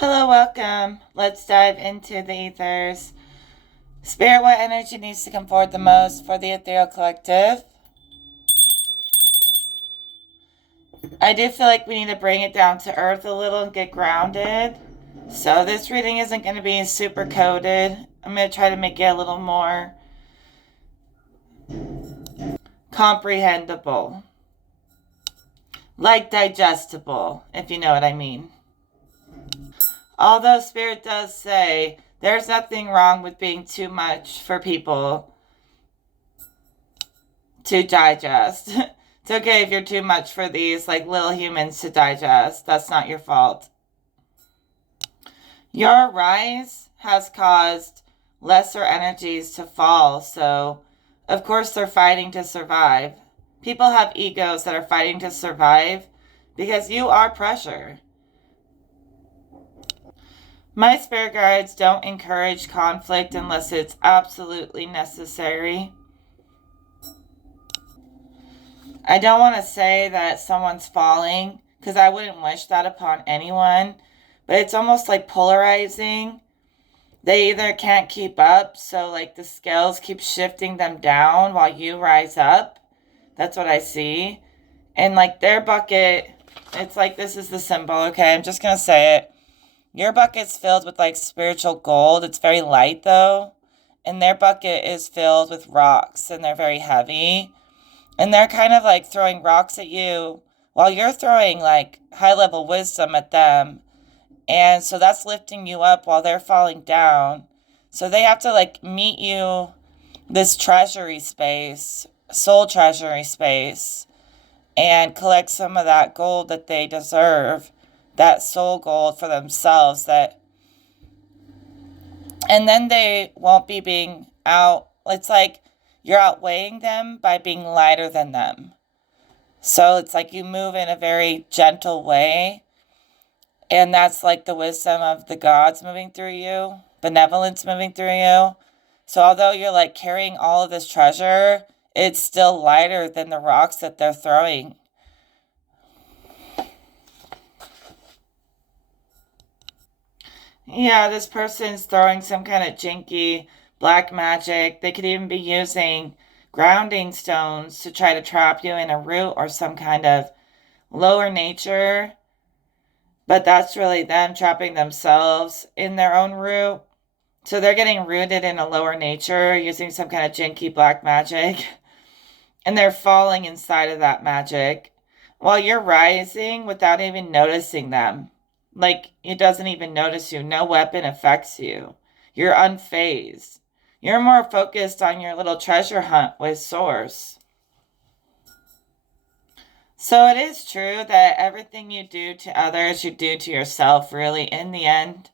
Hello, welcome. Let's dive into the ethers. Spirit, what energy needs to come forward the most for the ethereal collective? I do feel like we need to bring it down to earth a little and get grounded. So this reading isn't going to be super coded. I'm going to try to make it a little more comprehensible. Like digestible, if you know what I mean. Although Spirit does say there's nothing wrong with being too much for people to digest. It's okay if you're too much for these like little humans to digest. That's not your fault. Your rise has caused lesser energies to fall, so of course they're fighting to survive. People have egos that are fighting to survive because you are pressure. My spirit guides don't encourage conflict unless it's absolutely necessary. I don't want to say that someone's falling because I wouldn't wish that upon anyone, but it's almost like polarizing. They either can't keep up, so like the scales keep shifting them down while you rise up. That's what I see. And like their bucket, it's like this is the symbol, okay? I'm just going to say it. Your bucket's filled with like spiritual gold. It's very light though. And their bucket is filled with rocks and they're very heavy. And they're kind of like throwing rocks at you while you're throwing like high level wisdom at them. And so that's lifting you up while they're falling down. So they have to like meet you this treasury space, soul treasury space, and collect some of that gold that they deserve, that soul gold for themselves, that and then they won't be being out. It's like you're outweighing them by being lighter than them. So it's like you move in a very gentle way. And that's like the wisdom of the gods moving through you, benevolence moving through you. So although you're like carrying all of this treasure, it's still lighter than the rocks that they're throwing. Yeah, this person's throwing some kind of jinky black magic. They could even be using grounding stones to try to trap you in a root or some kind of lower nature. But that's really them trapping themselves in their own root. So they're getting rooted in a lower nature using some kind of jinky black magic. And they're falling inside of that magic while you're rising without even noticing them. Like it doesn't even notice you. No weapon affects you. You're unfazed. You're more focused on your little treasure hunt with Source. So it is true that everything you do to others, you do to yourself, really, in the end.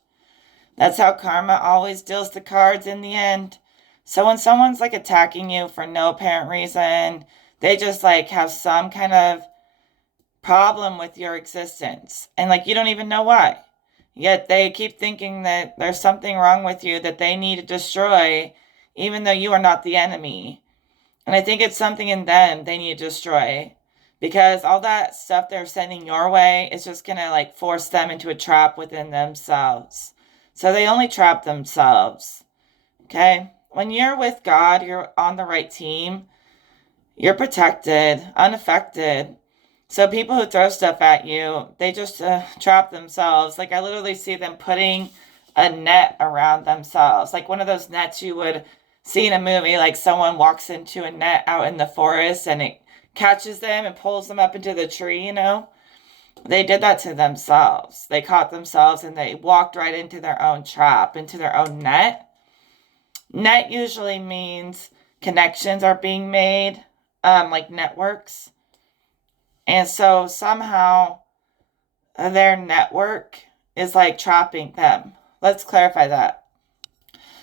That's how karma always deals the cards in the end. So when someone's like attacking you for no apparent reason, they just like have some kind of problem with your existence. And like you don't even know why. Yet they keep thinking that there's something wrong with you that they need to destroy, even though you are not the enemy. And I think it's something in them they need to destroy. Because all that stuff they're sending your way is just going to like force them into a trap within themselves. So they only trap themselves. Okay? When you're with God, you're on the right team. You're protected, unaffected. So people who throw stuff at you, they just trap themselves. Like I literally see them putting a net around themselves. Like one of those nets you would see in a movie, like someone walks into a net out in the forest and it catches them and pulls them up into the tree, you know? They did that to themselves. They caught themselves and they walked right into their own trap, into their own net. Net usually means connections are being made, like networks. And so somehow their network is like trapping them. Let's clarify that.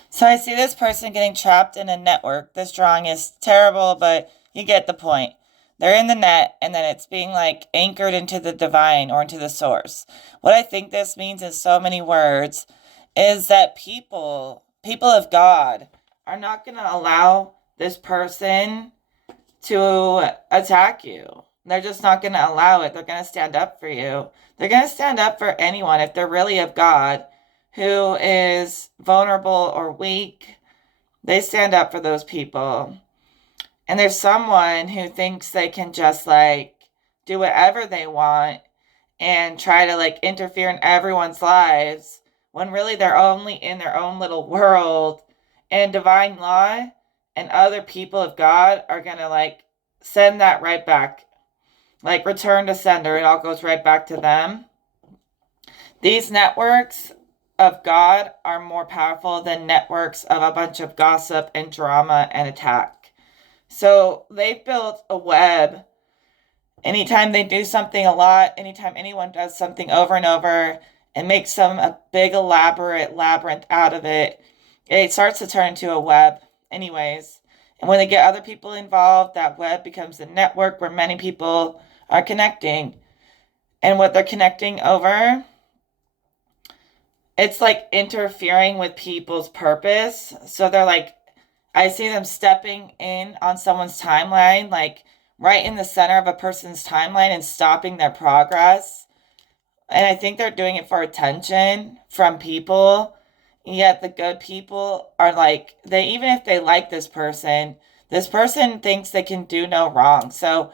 So I see this person getting trapped in a network. This drawing is terrible, but you get the point. They're in the net and then it's being like anchored into the divine or into the source. What I think this means in so many words is that people of God are not going to allow this person to attack you. They're just not going to allow it. They're going to stand up for you. They're going to stand up for anyone if they're really of God who is vulnerable or weak. They stand up for those people. And there's someone who thinks they can just like do whatever they want and try to like interfere in everyone's lives when really they're only in their own little world. And divine law and other people of God are going to like send that right back. Like return to sender. It all goes right back to them. These networks of God are more powerful than networks of a bunch of gossip and drama and attack. So they've built a web. Anytime they do something a lot, anytime anyone does something over and over and makes a big elaborate labyrinth out of it, it starts to turn into a web anyways. And when they get other people involved, that web becomes a network where many people are connecting. And what they're connecting over, it's like interfering with people's purpose. So they're like, I see them stepping in on someone's timeline, like right in the center of a person's timeline and stopping their progress. And I think they're doing it for attention from people. Yet the good people are like, they, even if they like this person thinks they can do no wrong. So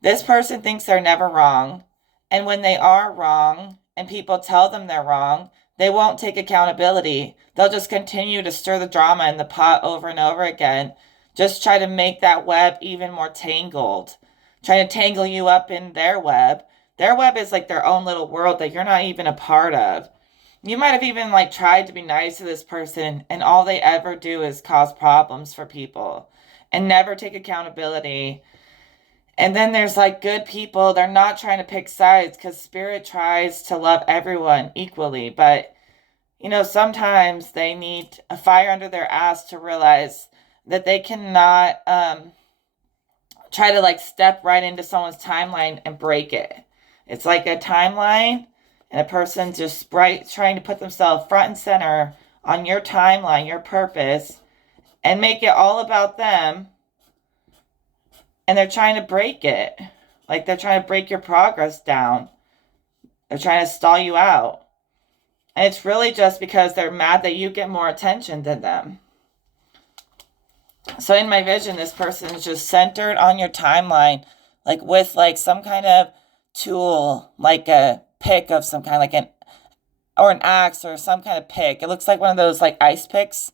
this person thinks they're never wrong. And when they are wrong and people tell them they're wrong, they won't take accountability. They'll just continue to stir the drama in the pot over and over again. Just try to make that web even more tangled. Trying to tangle you up in their web. Their web is like their own little world that you're not even a part of. You might have even like tried to be nice to this person and all they ever do is cause problems for people and never take accountability. And then there's like good people. They're not trying to pick sides because spirit tries to love everyone equally. But, sometimes they need a fire under their ass to realize that they cannot try to like step right into someone's timeline and break it. It's like a timeline and a person just trying to put themselves front and center on your timeline, your purpose, and make it all about them. And they're trying to break it. Like they're trying to break your progress down. They're trying to stall you out. And it's really just because they're mad that you get more attention than them. So in my vision, this person is just centered on your timeline, like with like some kind of tool, like a pick of some kind, like an axe or some kind of pick. It looks like one of those like ice picks,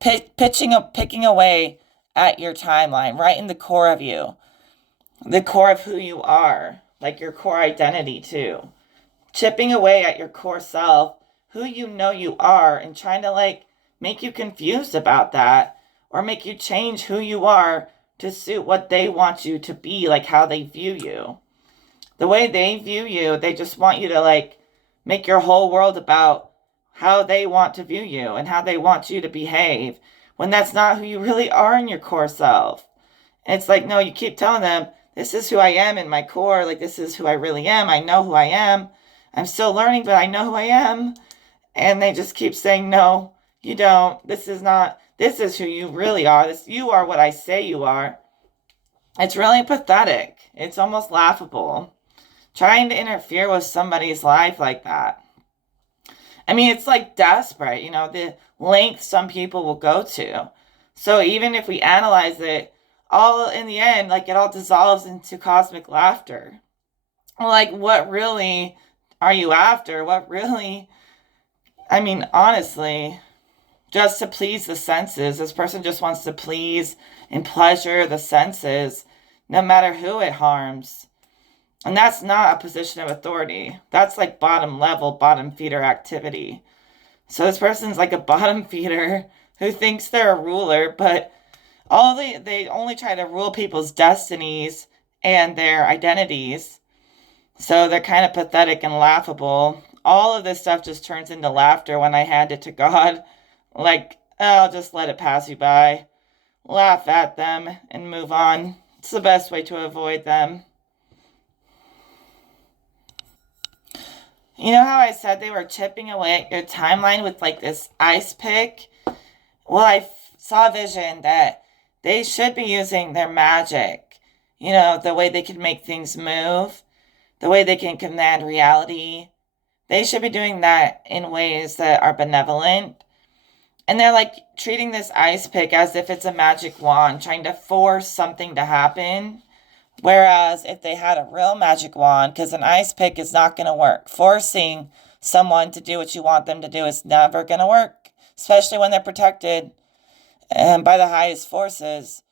picking away at your timeline, right in the core of you, the core of who you are, like your core identity too. Chipping away at your core self, who you know you are, and trying to like make you confused about that or make you change who you are to suit what they want you to be, like how they view you. The way they view you, they just want you to like make your whole world about how they want to view you and how they want you to behave, when that's not who you really are in your core self. And it's like, no, you keep telling them, this is who I am in my core. Like, this is who I really am. I know who I am. I'm still learning, but I know who I am. And they just keep saying, no, you don't. This is who you really are. You are what I say you are. It's really pathetic. It's almost laughable. Trying to interfere with somebody's life like that. I mean, it's like desperate, the length some people will go to. So even if we analyze it, all in the end, like it all dissolves into cosmic laughter. Like, what really are you after? Honestly, just to please the senses. This person just wants to please and pleasure the senses, no matter who it harms. And that's not a position of authority. That's like bottom level, bottom feeder activity. So this person's like a bottom feeder who thinks they're a ruler, but they only try to rule people's destinies and their identities. So they're kind of pathetic and laughable. All of this stuff just turns into laughter when I hand it to God. Like, I'll just let it pass you by. Laugh at them and move on. It's the best way to avoid them. You know how I said they were chipping away at your timeline with like this ice pick? Well, I saw a vision that they should be using their magic, the way they can make things move, the way they can command reality. They should be doing that in ways that are benevolent. And they're like treating this ice pick as if it's a magic wand, trying to force something to happen. Whereas if they had a real magic wand, because an ice pick is not going to work, forcing someone to do what you want them to do is never going to work, especially when they're protected by the highest forces.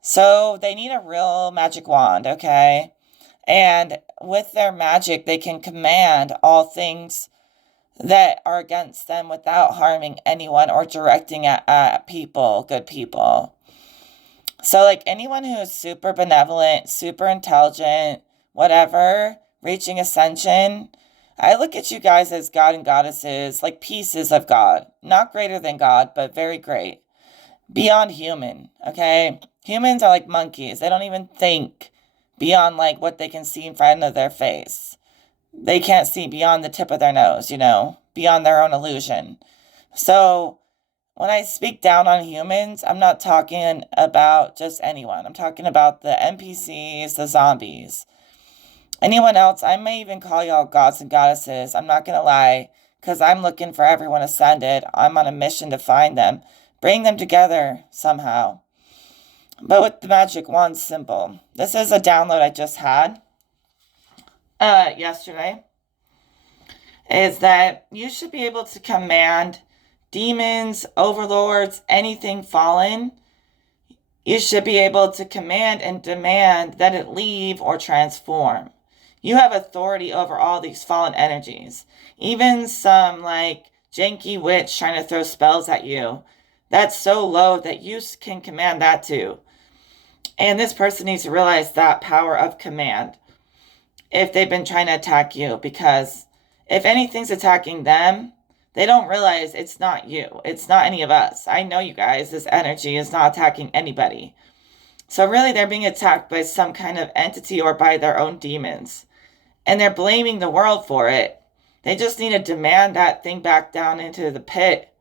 So they need a real magic wand, okay? And with their magic, they can command all things that are against them without harming anyone or directing at people, good people. So, like anyone who is super benevolent, super intelligent, whatever, reaching ascension, I look at you guys as God and goddesses, like pieces of God. Not greater than God, but very great. Beyond human, okay? Humans are like monkeys. They don't even think beyond like what they can see in front of their face. They can't see beyond the tip of their nose, beyond their own illusion. So when I speak down on humans, I'm not talking about just anyone. I'm talking about the NPCs, the zombies. Anyone else, I may even call y'all gods and goddesses. I'm not going to lie, because I'm looking for everyone ascended. I'm on a mission to find them, bring them together somehow. But with the magic wand symbol, this is a download I just had yesterday, is that you should be able to command demons, overlords, anything fallen. You should be able to command and demand that it leave or transform. You have authority over all these fallen energies. Even some like janky witch trying to throw spells at you. That's so low that you can command that too. And this person needs to realize that power of command if they've been trying to attack you, because if anything's attacking them, they don't realize it's not you. It's not any of us. I know you guys. This energy is not attacking anybody. So really, they're being attacked by some kind of entity or by their own demons. And they're blaming the world for it. They just need to demand that thing back down into the pit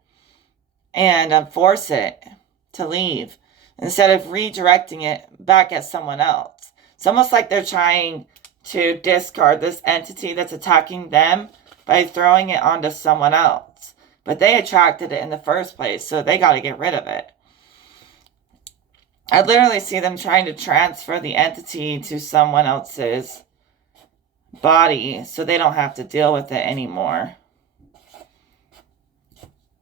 and force it to leave instead of redirecting it back at someone else. It's almost like they're trying to discard this entity that's attacking them by throwing it onto someone else. But they attracted it in the first place, so they got to get rid of it. I literally see them trying to transfer the entity to someone else's body so they don't have to deal with it anymore.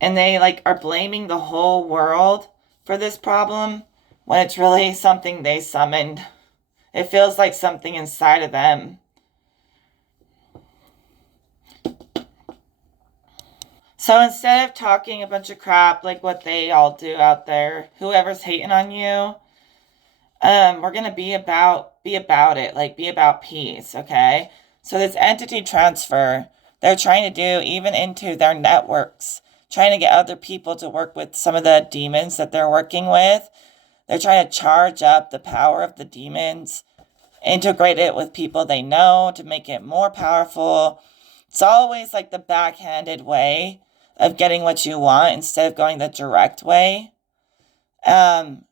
And they are blaming the whole world for this problem when it's really something they summoned. It feels like something inside of them. So instead of talking a bunch of crap like what they all do out there, whoever's hating on you, we're going to be about it, be about peace, okay? So this entity transfer, they're trying to do even into their networks, trying to get other people to work with some of the demons that they're working with. They're trying to charge up the power of the demons, integrate it with people they know to make it more powerful. It's always like the backhanded way of getting what you want instead of going the direct way. And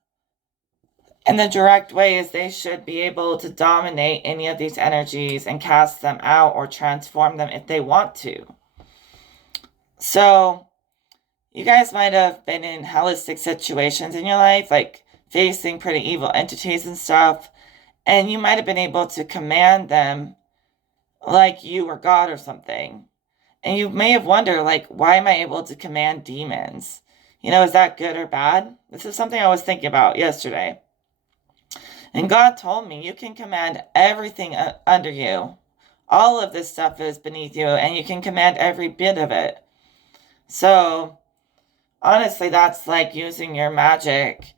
the direct way is they should be able to dominate any of these energies and cast them out or transform them if they want to. So you guys might have been in holistic situations in your life, like facing pretty evil entities and stuff, and you might have been able to command them like you were God or something. And you may have wondered, why am I able to command demons? Is that good or bad? This is something I was thinking about yesterday. And God told me you can command everything under you. All of this stuff is beneath you, and you can command every bit of it. So, honestly, that's like using your magic,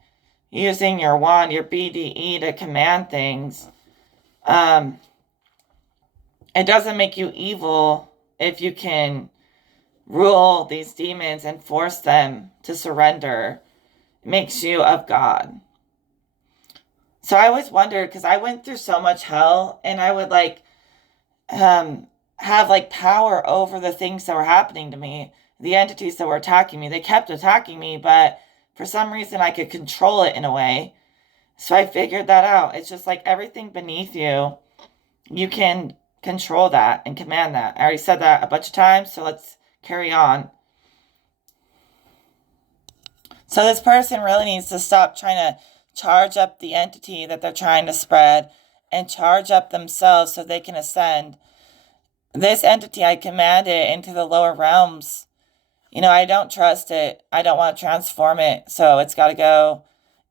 using your wand, your BDE to command things. It doesn't make you evil if you can rule these demons and force them to surrender. It makes you of God. So I always wondered, because I went through so much hell, and I would have power over the things that were happening to me, the entities that were attacking me. They kept attacking me, but for some reason I could control it in a way. So I figured that out. It's just like everything beneath you, you can control that and command that. I already said that a bunch of times, so let's carry on. So this person really needs to stop trying to charge up the entity that they're trying to spread and charge up themselves so they can ascend. This entity, I command it into the lower realms. I don't trust it. I don't want to transform it. So it's got to go.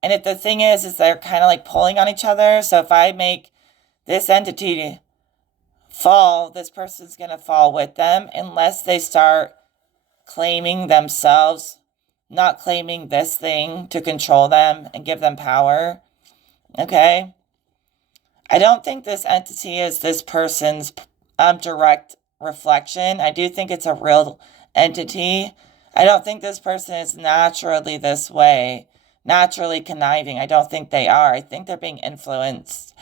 And if the thing is they're kind of like pulling on each other. So if I make this entity fall, this person's going to fall with them unless they start claiming themselves, not claiming this thing to control them and give them power. Okay? I don't think this entity is this person's direct reflection. I do think it's a real entity. I don't think this person is naturally this way, naturally conniving. I don't think they are. I think they're being influenced.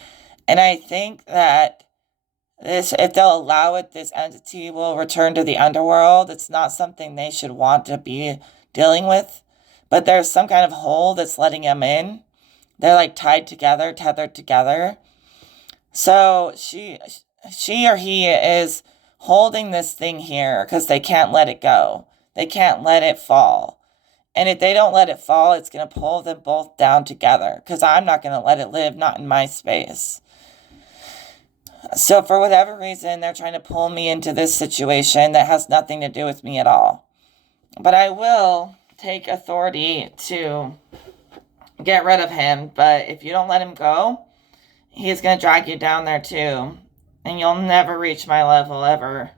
And I think that if they'll allow it, this entity will return to the underworld. It's not something they should want to be dealing with. But there's some kind of hole that's letting them in. They're like tied together, tethered together. So she or he is holding this thing here because they can't let it go. They can't let it fall. And if they don't let it fall, it's going to pull them both down together because I'm not going to let it live, not in my space. So for whatever reason, they're trying to pull me into this situation that has nothing to do with me at all. But I will take authority to get rid of him. But if you don't let him go, he's going to drag you down there too. And you'll never reach my level ever.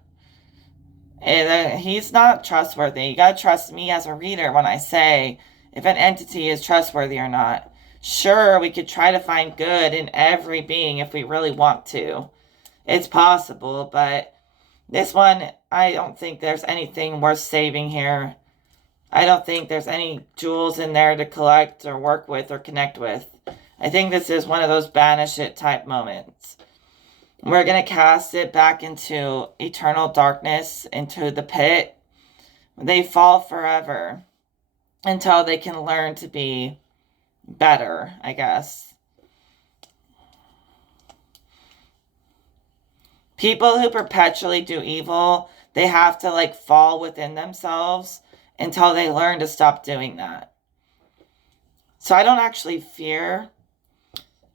He's not trustworthy. You got to trust me as a reader when I say if an entity is trustworthy or not. Sure, we could try to find good in every being if we really want to. It's possible, but this one, I don't think there's anything worth saving here. I don't think there's any jewels in there to collect or work with or connect with. I think this is one of those banish it type moments. We're going to cast it back into eternal darkness, into the pit. They fall forever until they can learn to be better, I guess. People who perpetually do evil, they have to fall within themselves until they learn to stop doing that. So I don't actually fear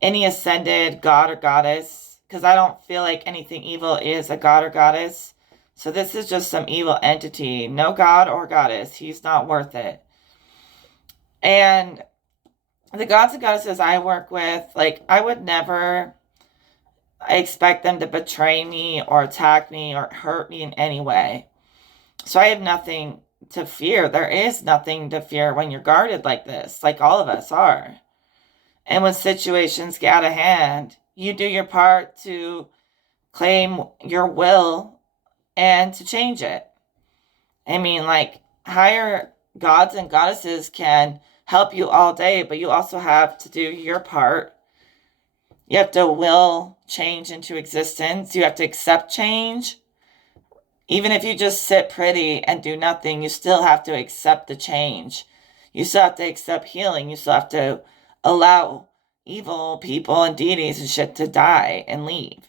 any ascended god or goddess because I don't feel like anything evil is a god or goddess. So this is just some evil entity. No god or goddess. He's not worth it. And the gods and goddesses I work with, I would never expect them to betray me or attack me or hurt me in any way. So I have nothing to fear. There is nothing to fear when you're guarded like this, like all of us are. And when situations get out of hand, you do your part to claim your will and to change it. I mean, higher gods and goddesses can help you all day, but you also have to do your part. You have to will change into existence. You have to accept change. Even if you just sit pretty and do nothing, you still have to accept the change. You still have to accept healing. You still have to allow evil people and deities and shit to die and leave.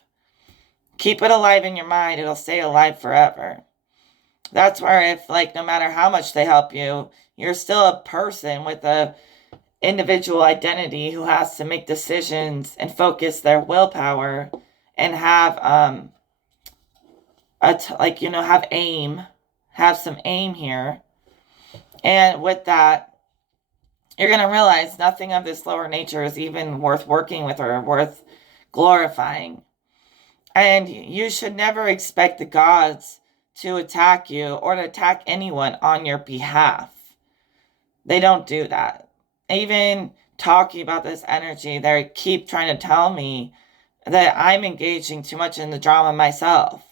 Keep it alive in your mind. It'll stay alive forever. That's where if, no matter how much they help you, you're still a person with a individual identity who has to make decisions and focus their willpower and have, have aim, have some aim here. And with that, you're going to realize nothing of this lower nature is even worth working with or worth glorifying. And you should never expect the gods to attack you or to attack anyone on your behalf. They don't do that. Even talking about this energy, they keep trying to tell me that I'm engaging too much in the drama myself.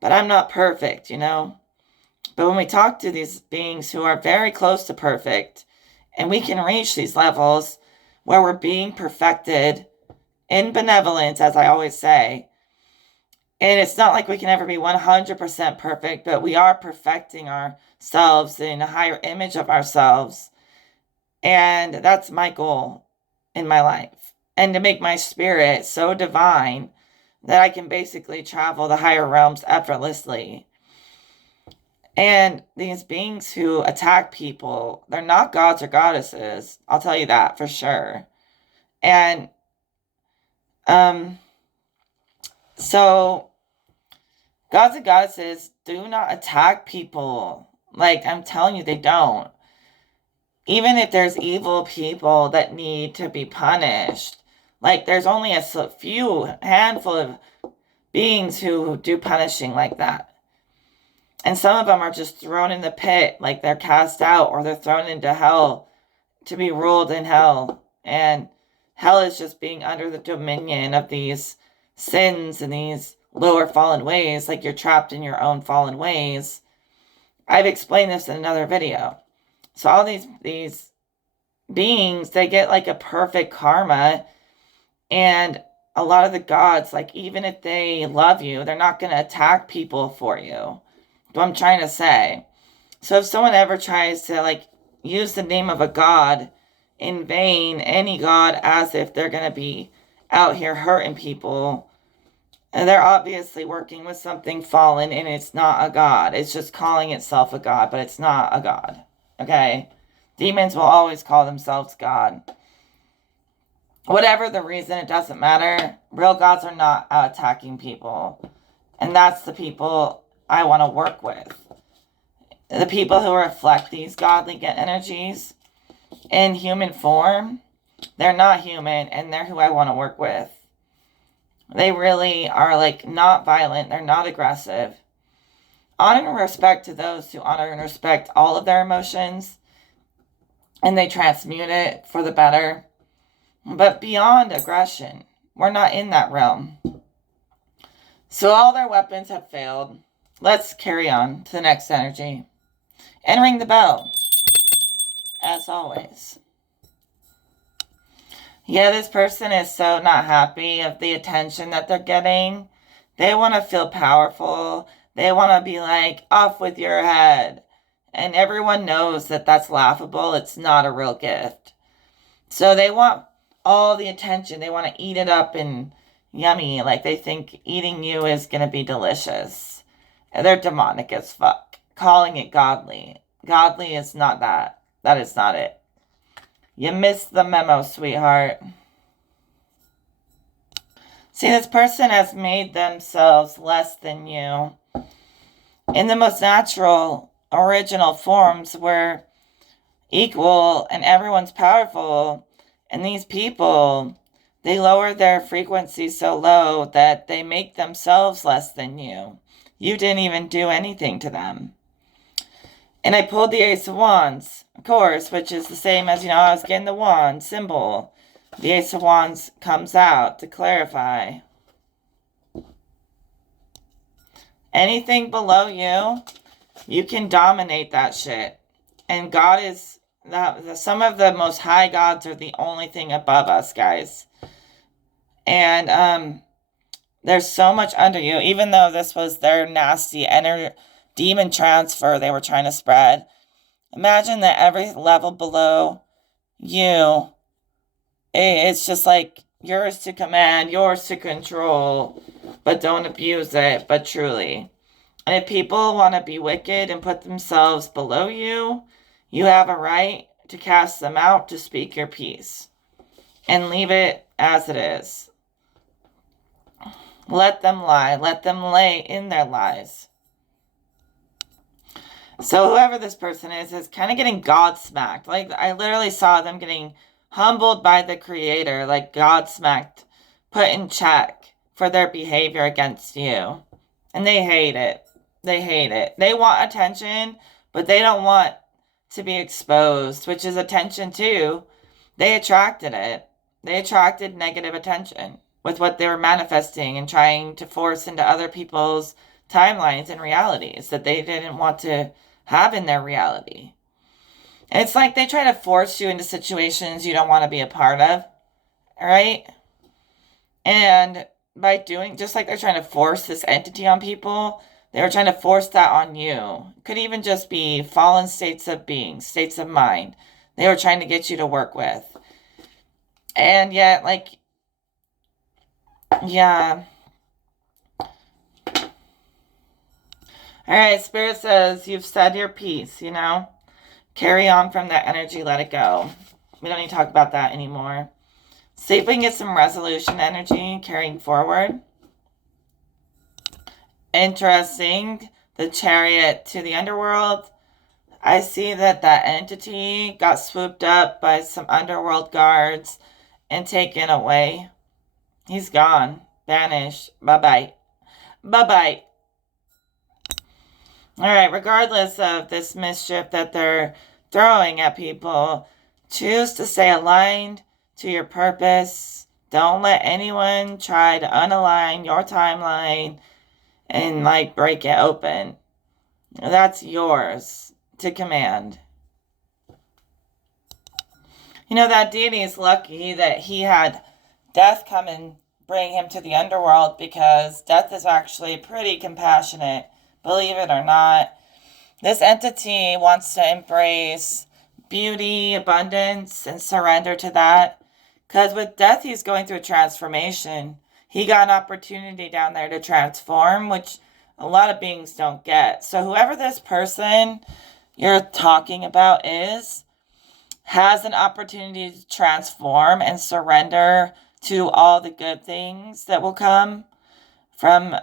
But I'm not perfect, But when we talk to these beings who are very close to perfect, and we can reach these levels where we're being perfected in benevolence, as I always say. And it's not like we can ever be 100% perfect, but we are perfecting ourselves in a higher image of ourselves. And that's my goal in my life. and to make my spirit so divine that I can basically travel the higher realms effortlessly. And these beings who attack people, they're not gods or goddesses. I'll tell you that for sure. And um so gods and goddesses do not attack people. Like, I'm telling you, they don't. Even if there's evil people that need to be punished, like, there's only a few handful of beings who do punishing like that. And some of them are just thrown in the pit, like they're cast out, or they're thrown into hell to be ruled in hell. And hell is just being under the dominion of these sins and these lower fallen ways, like you're trapped in your own fallen ways. I've explained this in another video. So all these beings, they get like a perfect karma, and a lot of the gods, like, even if they love you, they're not going to attack people for you. What I'm trying to say. So if someone ever tries to, like, use the name of a god in vain, any god, as if they're going to be out here hurting people, and they're obviously working with something fallen, and it's not a god. It's just calling itself a god, but it's not a god. Okay? Demons will always call themselves God. Whatever the reason, it doesn't matter. Real gods are not out attacking people. And that's the people I want to work with. The people who reflect these godly energies in human form, they're not human, and they're who I want to work with. They really are, like, not violent. They're not aggressive. Honor and respect to those who honor and respect all of their emotions, and they transmute it for the better. But beyond aggression, we're not in that realm. So all their weapons have failed. Let's carry on to the next energy. And ring the bell, as always. Yeah, this person is so not happy of the attention that they're getting. They want to feel powerful. They want to be like, off with your head. And everyone knows that that's laughable. It's not a real gift. So they want all the attention. They want to eat it up and yummy. Like, they think eating you is going to be delicious. And they're demonic as fuck. Calling it godly. Godly is not that. That is not it. You missed the memo, sweetheart. See, this person has made themselves less than you. In the most natural, original forms, we're equal and everyone's powerful. And these people, they lower their frequency so low that they make themselves less than you. You didn't even do anything to them. And I pulled the Ace of Wands, of course, which is the same as, I was getting the wand symbol. The Ace of Wands comes out to clarify. Anything below you, you can dominate that shit. And God is, some of the most high gods are the only thing above us, guys. And there's so much under you, even though this was their nasty demon transfer they were trying to spread. Imagine that every level below you, it's just like yours to command, yours to control, but don't abuse it, but truly. And if people want to be wicked and put themselves below you, you have a right to cast them out, to speak your piece. And leave it as it is. Let them lie. Let them lay in their lies. So whoever this person is kind of getting God-smacked. Like, I literally saw them getting humbled by the Creator, like God-smacked, put in check for their behavior against you. And they hate it. They hate it. They want attention, but they don't want to be exposed, which is attention too. They attracted it. They attracted negative attention with what they were manifesting and trying to force into other people's timelines and realities that they didn't want to have in their reality. And it's like they try to force you into situations you don't want to be a part of, right? And by doing, just like they're trying to force this entity on people, they were trying to force that on you. Could even just be fallen states of being, states of mind. They were trying to get you to work with. And yet, like, Yeah. All right, Spirit says you've said your piece, you know? Carry on from that energy, let it go. We don't need to talk about that anymore. See if we can get some resolution energy carrying forward. Interesting. The chariot to the underworld. I see that that entity got swooped up by some underworld guards and taken away. He's gone. Banished. Bye-bye. Bye-bye. All right, regardless of this mischief that they're throwing at people, choose to stay aligned to your purpose. Don't let anyone try to unalign your timeline and like break it open. That's yours to command. You know, that deity is lucky that he had death come and bring him to the underworld, because death is actually pretty compassionate, believe it or not. This entity wants to embrace beauty, abundance, and surrender to that. Because with death, he's going through a transformation. He got an opportunity down there to transform, which a lot of beings don't get. So whoever this person you're talking about has an opportunity to transform and surrender to all the good things that will come from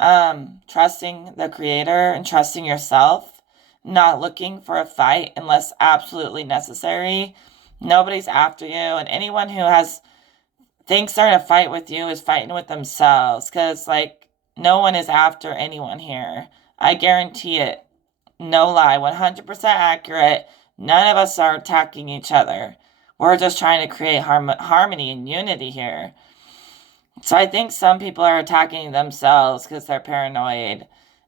trusting the Creator and trusting yourself, not looking for a fight unless absolutely necessary. Nobody's after you, and anyone who thinks they're in a fight with you is fighting with themselves, because like no one is after anyone here. I guarantee it. No lie, 100% accurate. None of us are attacking each other. We're just trying to create harmony and unity here. So I think some people are attacking themselves because they're paranoid.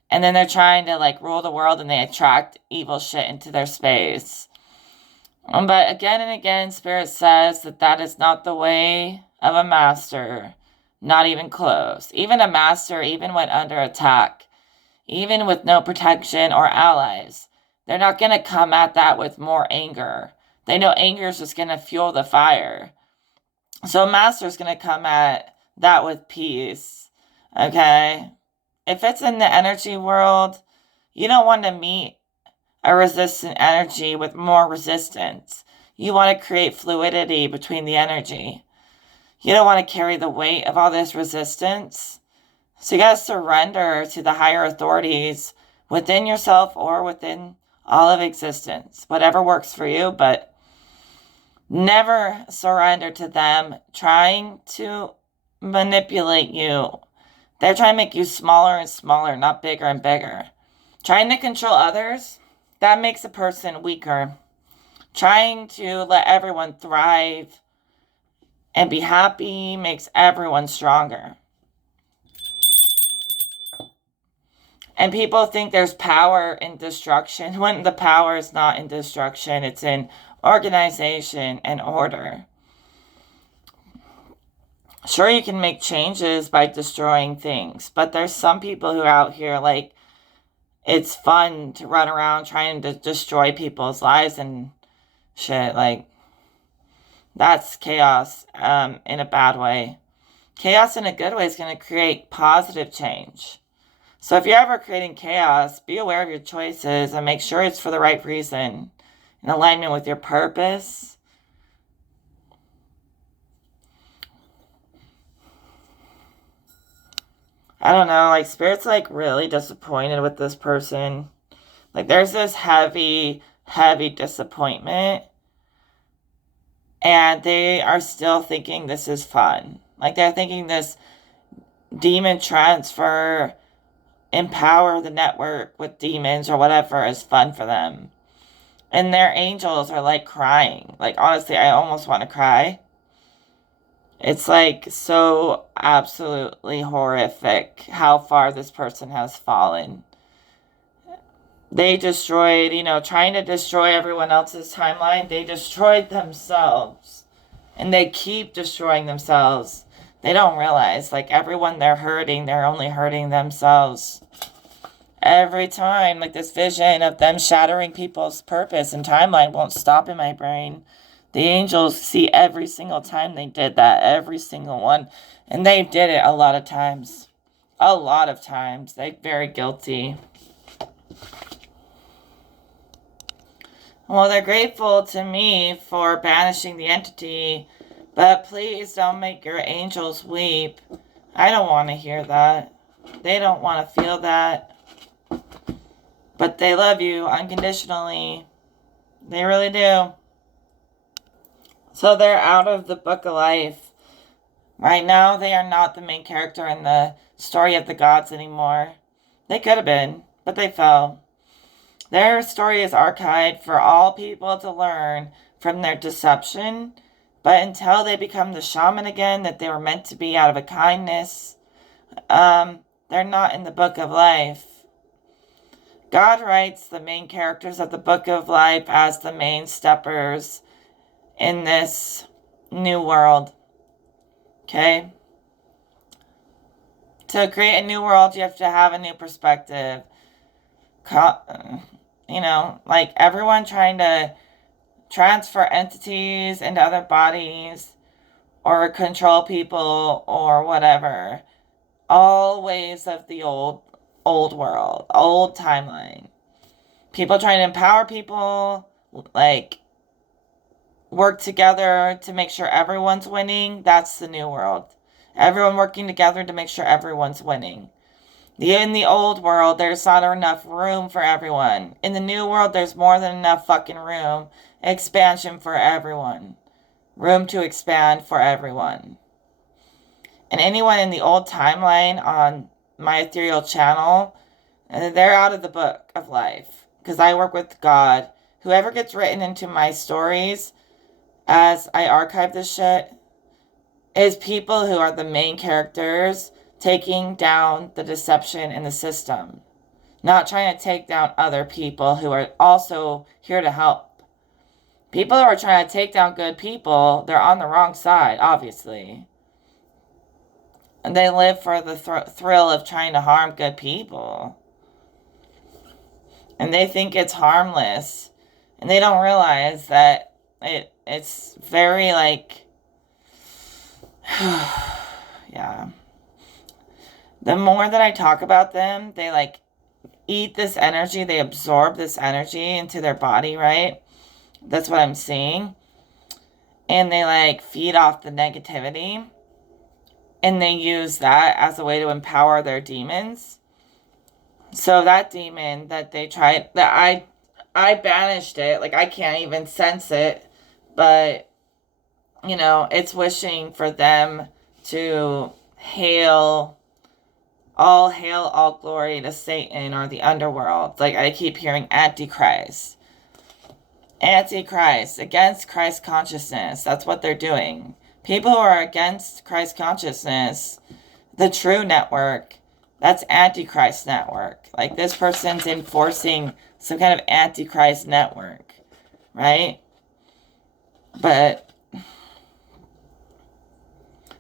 And then they're trying to like rule the world, and they attract evil shit into their space. But again and again, Spirit says that that is not the way of a master. Not even close. Even a master, even when under attack, even with no protection or allies, they're not going to come at that with more anger. They know anger is just going to fuel the fire. So a master is going to come at that with peace. Okay? If it's in the energy world, you don't want to meet a resistant energy with more resistance. You want to create fluidity between the energy. You don't want to carry the weight of all this resistance. So you got to surrender to the higher authorities within yourself or within all of existence, whatever works for you, but never surrender to them trying to manipulate you. They're trying to make you smaller and smaller, not bigger and bigger. Trying to control others, that makes a person weaker. Trying to let everyone thrive and be happy makes everyone stronger. And people think there's power in destruction when the power is not in destruction. It's in organization and order. Sure, you can make changes by destroying things, but there's some people who are out here like it's fun to run around trying to destroy people's lives and shit. Like, that's chaos in a bad way. Chaos in a good way is going to create positive change. So if you're ever creating chaos, be aware of your choices and make sure it's for the right reason, in alignment with your purpose. I don't know, like Spirit's like really disappointed with this person. Like there's this heavy, heavy disappointment. And they are still thinking this is fun. Like they're thinking this demon transfer, empower the network with demons or whatever is fun for them. And their angels are like crying. Like honestly, I almost want to cry. It's like so absolutely horrific how far this person has fallen. They destroyed, trying to destroy everyone else's timeline, they destroyed themselves. And they keep destroying themselves. They don't realize, like, everyone they're hurting, they're only hurting themselves. Every time, like, this vision of them shattering people's purpose and timeline won't stop in my brain. The angels see every single time they did that, every single one. And they did it a lot of times. A lot of times. They're very guilty. Well, they're grateful to me for banishing the entity, but please don't make your angels weep. I don't want to hear that. They don't want to feel that. But they love you unconditionally. They really do. So they're out of the book of life. Right now, they are not the main character in the story of the gods anymore. They could have been, but they fell. Their story is archived for all people to learn from their deception, but until they become the shaman again that they were meant to be out of a kindness, they're not in the book of life. God writes the main characters of the book of life as the main steppers in this new world. Okay? To create a new world, you have to have a new perspective. You know, like everyone trying to transfer entities into other bodies or control people or whatever. All ways of the old world, old timeline. People trying to empower people, like work together to make sure everyone's winning. That's the new world. Everyone working together to make sure everyone's winning. In the old world, there's not enough room for everyone. In the new world, there's more than enough fucking room. Expansion for everyone. Room to expand for everyone. And anyone in the old timeline on my ethereal channel, they're out of the book of life. Because I work with God. Whoever gets written into my stories as I archive this shit is people who are the main characters taking down the deception in the system. Not trying to take down other people who are also here to help. People who are trying to take down good people, they're on the wrong side, obviously. And they live for the thrill of trying to harm good people. And they think it's harmless. And they don't realize that it's very like... yeah. The more that I talk about them, they like eat this energy. They absorb this energy into their body, right? That's what I'm seeing. And they like feed off the negativity. And they use that as a way to empower their demons. So that demon that they tried, that I banished it. Like I can't even sense it. But, you know, it's wishing for them to hail... all glory to Satan or the underworld. Like I keep hearing Antichrist. Antichrist, against Christ consciousness. That's what they're doing. People who are against Christ consciousness, the true network, that's Antichrist network. Like this person's enforcing some kind of Antichrist network, right? But...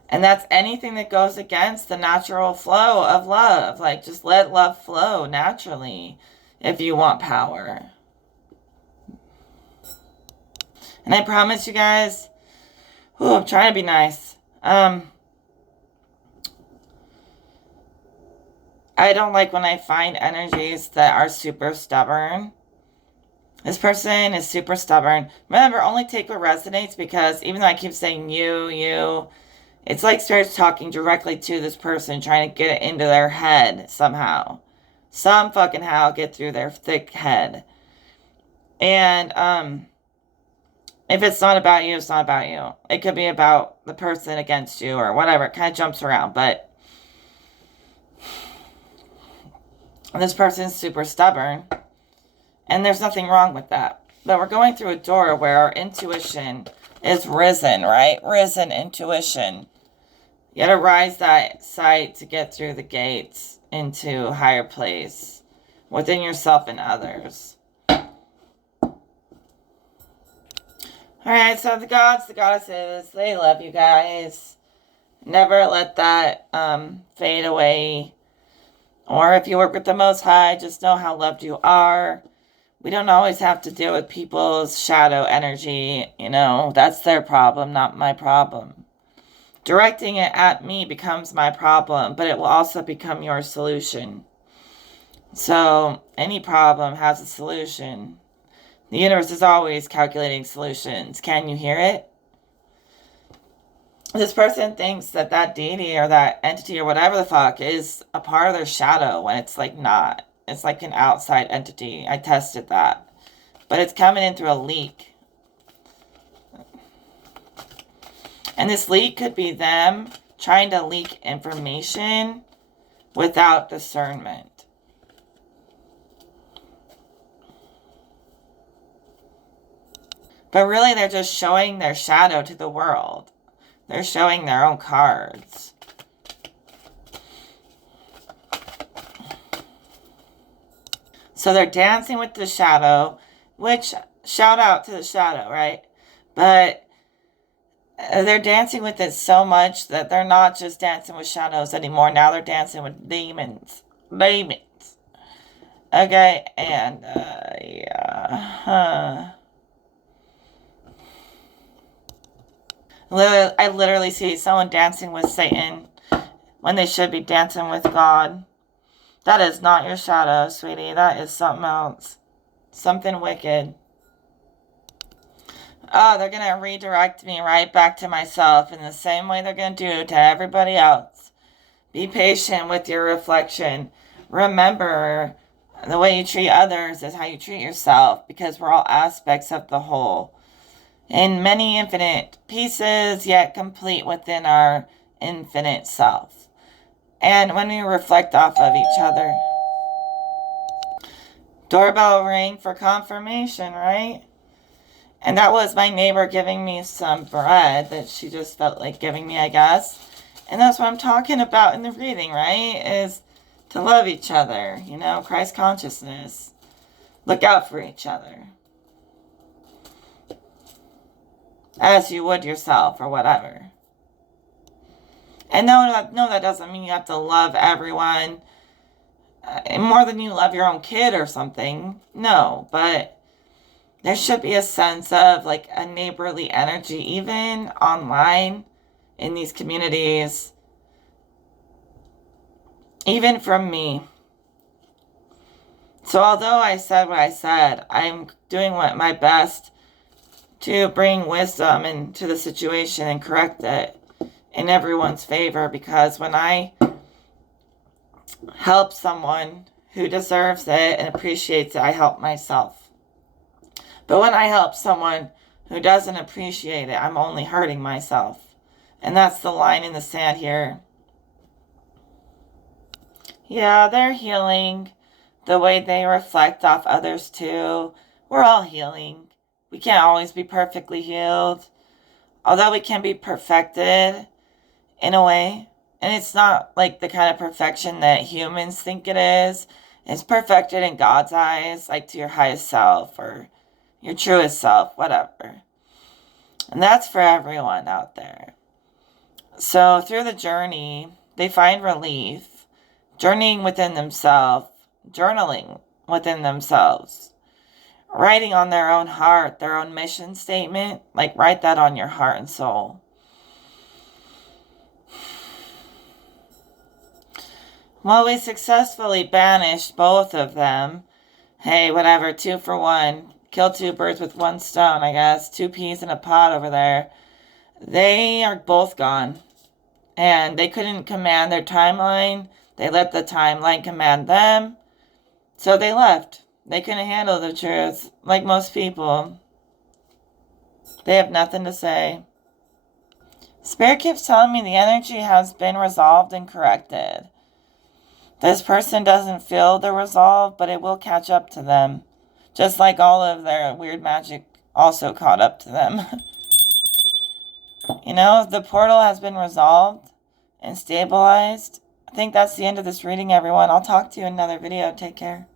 and that's anything that goes against the natural flow of love. Like, just let love flow naturally if you want power. And I promise you guys, I'm trying to be nice. I don't like when I find energies that are super stubborn. This person is super stubborn. Remember, only take what resonates, because even though I keep saying you, it's like starts talking directly to this person, trying to get it into their head somehow. Some fucking how get through their thick head. And, if it's not about you, it's not about you. It could be about the person against you or whatever. It kind of jumps around, but this person's super stubborn. And there's nothing wrong with that. But we're going through a door where our intuition is risen, right? Risen intuition. You gotta rise that sight to get through the gates into a higher place within yourself and others. Alright, so the gods, the goddesses, they love you guys. Never let that fade away. Or if you work with the Most High, just know how loved you are. We don't always have to deal with people's shadow energy. That's their problem, not my problem. Directing it at me becomes my problem, but it will also become your solution. So any problem has a solution. The universe is always calculating solutions. Can you hear it? This person thinks that that deity or that entity or whatever the fuck is a part of their shadow when it's like not. It's like an outside entity. I tested that. But it's coming in through a leak. And this leak could be them trying to leak information without discernment. But really, they're just showing their shadow to the world. They're showing their own cards. So they're dancing with the shadow, which, shout out to the shadow, right? But they're dancing with it so much that they're not just dancing with shadows anymore. Now they're dancing with demons. Demons. Okay, and, yeah. I literally see someone dancing with Satan when they should be dancing with God. That is not your shadow, sweetie. That is something else. Something wicked. Oh, they're going to redirect me right back to myself in the same way they're going to do to everybody else. Be patient with your reflection. Remember, the way you treat others is how you treat yourself, because we're all aspects of the whole. In many infinite pieces, yet complete within our infinite self. And when we reflect off of each other. Doorbell ring for confirmation, right? And that was my neighbor giving me some bread that she just felt like giving me, I guess. And that's what I'm talking about in the reading, right? Is to love each other, Christ consciousness. Look out for each other. As you would yourself or whatever. And no, that doesn't mean you have to love everyone more than you love your own kid or something. No, but there should be a sense of like a neighborly energy, even online in these communities. Even from me. So although I said what I said, I'm doing my best to bring wisdom into the situation and correct it in everyone's favor, because when I help someone who deserves it and appreciates it, I help myself. But when I help someone who doesn't appreciate it, I'm only hurting myself. And that's the line in the sand here. Yeah, they're healing the way they reflect off others too. We're all healing. We can't always be perfectly healed, although we can be perfected in a way. And it's not like the kind of perfection that humans think it is. It's perfected in God's eyes, like to your highest self or your truest self, whatever. And that's for everyone out there. So through the journey, they find relief, journeying within themselves, journaling within themselves. Writing on their own heart, their own mission statement, like write that on your heart and soul. Well, we successfully banished both of them. Hey, whatever, 2 for 1. Kill 2 birds with 1 stone, I guess. 2 peas in a pod over there. They are both gone. And they couldn't command their timeline. They let the timeline command them. So they left. They couldn't handle the truth, like most people. They have nothing to say. Spirit keeps telling me the energy has been resolved and corrected. This person doesn't feel the resolve, but it will catch up to them. Just like all of their weird magic also caught up to them. The portal has been resolved and stabilized. I think that's the end of this reading, everyone. I'll talk to you in another video. Take care.